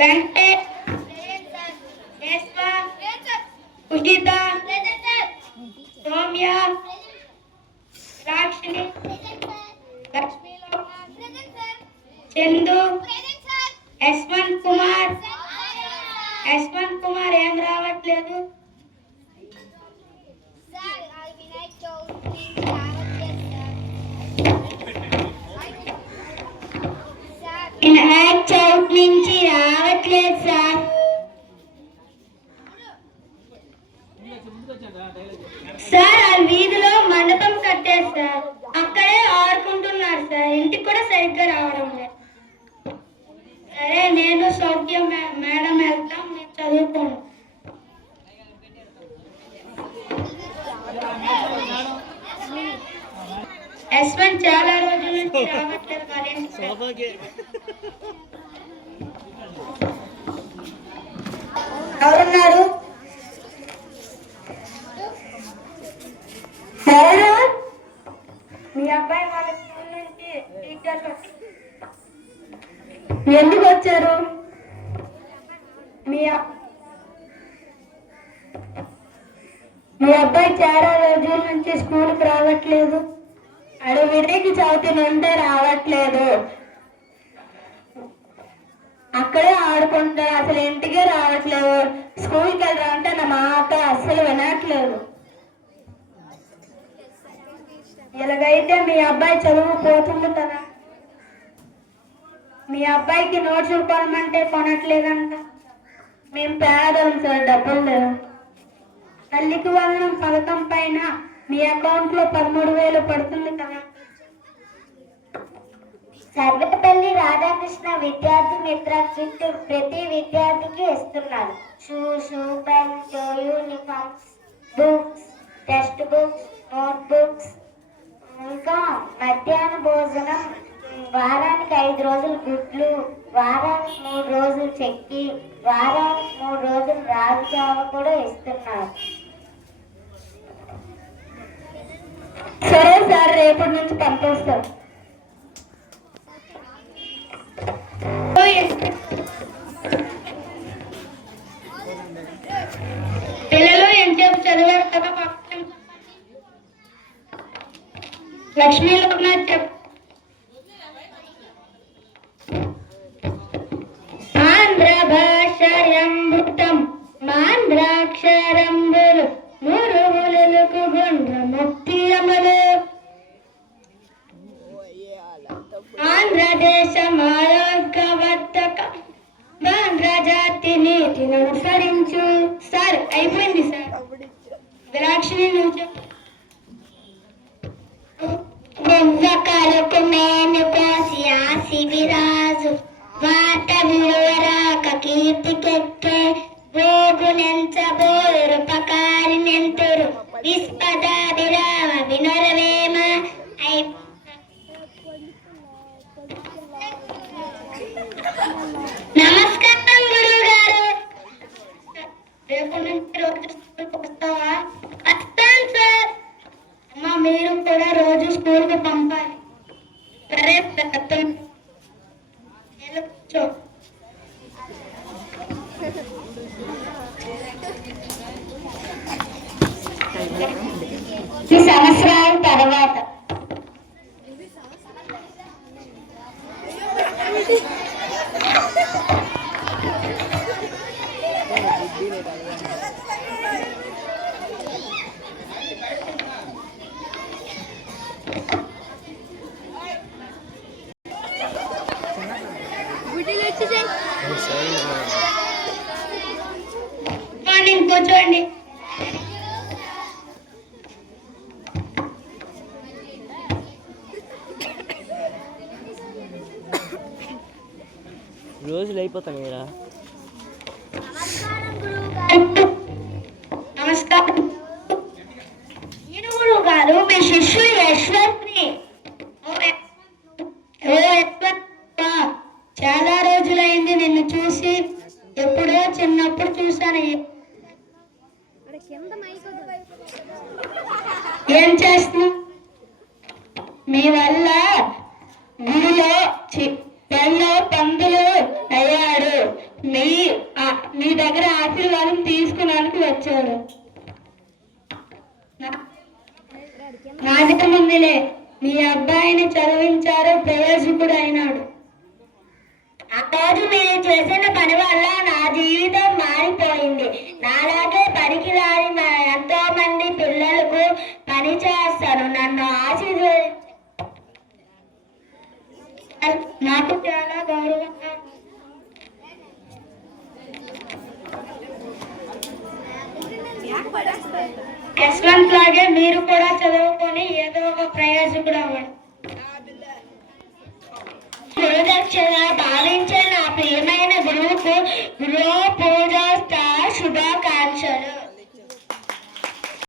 వెంకటేష్, ఉషిత, సౌమ్య, సాక్షిని, లక్ష్మీలో, చందు, యశ్వంత్ కుమార్ ఏం రావట్లేదు. వినాయక్ చౌక్ నుంచి రావట్లేదు సార్. సార్ ఆ వీధిలో మండపం కట్టారు సార్, అక్కడే ఆడుకుంటున్నారు సార్. ఇంటికి కూడా సరిగ్గా రావడం లేదు. సరే నేను సౌఖ్యం మేడం వెళ్తాం, మీరు చదువుకోండి. యశ్వంత్ చాలా రోజుల నుంచి రావట్లేదు. ఎవరున్నారు? మీ అబ్బాయి వాళ్ళ స్కూల్ నుంచి టీచర్లు ఎందుకు వచ్చారు? మీ అబ్బాయి చాలా రోజుల నుంచి స్కూల్కి రావట్లేదు. వినాయక చవితి నుండే రావట్లేదు. అక్కడే ఆడుకుంటారు, అసలు ఇంటికే రావట్లేదు. స్కూల్కి వెళ్ళరా అంటే నా మాట అస్సలు వినట్లేదు. ఇలాగైతే మీ అబ్బాయి చదువు పోతుంది కదా. మీ అబ్బాయికి నోట్సులు కొనమంటే కొనట్లేదంట. మేము పేదలం సార్, డబ్బులు లేవు. తల్లికి వందనం పథకం పైన మీ అకౌంట్లో 13,000 పడుతుంది కదా. సర్వేపల్లి రాధాకృష్ణ విద్యార్థి మిత్ర కిట్ ప్రతి విద్యార్థికి ఇస్తున్నారు. Shoes, pens, uniforms, books, text books, note books, ఇంకా మధ్యాహ్న భోజనం, వారానికి 5 రోజులు గుడ్లు, వారానికి 3 రోజులు చెక్కి, వారానికి 3 రోజులు రాగి జావ కూడా ఇస్తున్నారు. సరే సార్, రేపటి నుంచి పంపిస్తాం. పిల్లలు ఎంతసేపు చదివారు కదా. లక్ష్మీలో చెప్పు. ఆంధ్ర భాషాయంభృతం మాంధ్రాక్షరంబులు మురుగులకు గుండ్ర ముక్తియములు. ఆంధ్రదేశం ఆరోగ్యవర్ధక ఆంధ్ర జాతి నీతిని అనుసరించు. సార్ అయిపోయింది సార్. విరాక్షిని నువ్వు చెప్పు. గువ్వకలకు మేను కోసి ఆసి విరాజు వాత విలువరాక కీర్తికెక్కే భోగునెంచబోరు పకారి నెంతురు విస్పదాభిరామ వినరవేమ. నమస్కారం గురువు గారు. రేపు నుంచి రోజు స్కూల్కి వస్తావా? వస్తాను సార్. అమ్మా మీరు కూడా రోజు స్కూల్కి పంపాలి. సరే కూర్చో. ఈ సంవత్సరాల తర్వాత కూర్చోండి. రోజులు అయిపోతాయి కదా. నమస్కారం గురువు గారు. మీ శిష్యుడు యశ్వంత్ని. చాలా రోజులైంది నిన్ను చూసి. ఎప్పుడో చిన్నప్పుడు చూశాను. ఏం చేస్తున్నావు? మీ వల్ల గుడిలో ఎన్నో పందులు అయ్యాడు. మీ దగ్గర ఆశీర్వాదం తీసుకున్నానికి వచ్చాడు. నాదిక ముందులే మీ అబ్బాయిని చదివించారు, ప్రయోజకుడు అయినాడు. ఆ రోజు మీరు చేసిన పని వల్ల నా జీవితం మారిపోయింది. నాలాగే పనికిరాని ఎంతో మంది పిల్లలకు పని చేస్తాను. నన్ను ఆశీర్వదించండి. నాకు చాలా గౌరవంగా యశ్వంత్ లాగే మీరు కూడా చదువుకొని ఏదో ఒక ప్రయోజకుడు అవ్వండి. గురుదక్షిణ భావించే నా ప్రియమైన గురువుకు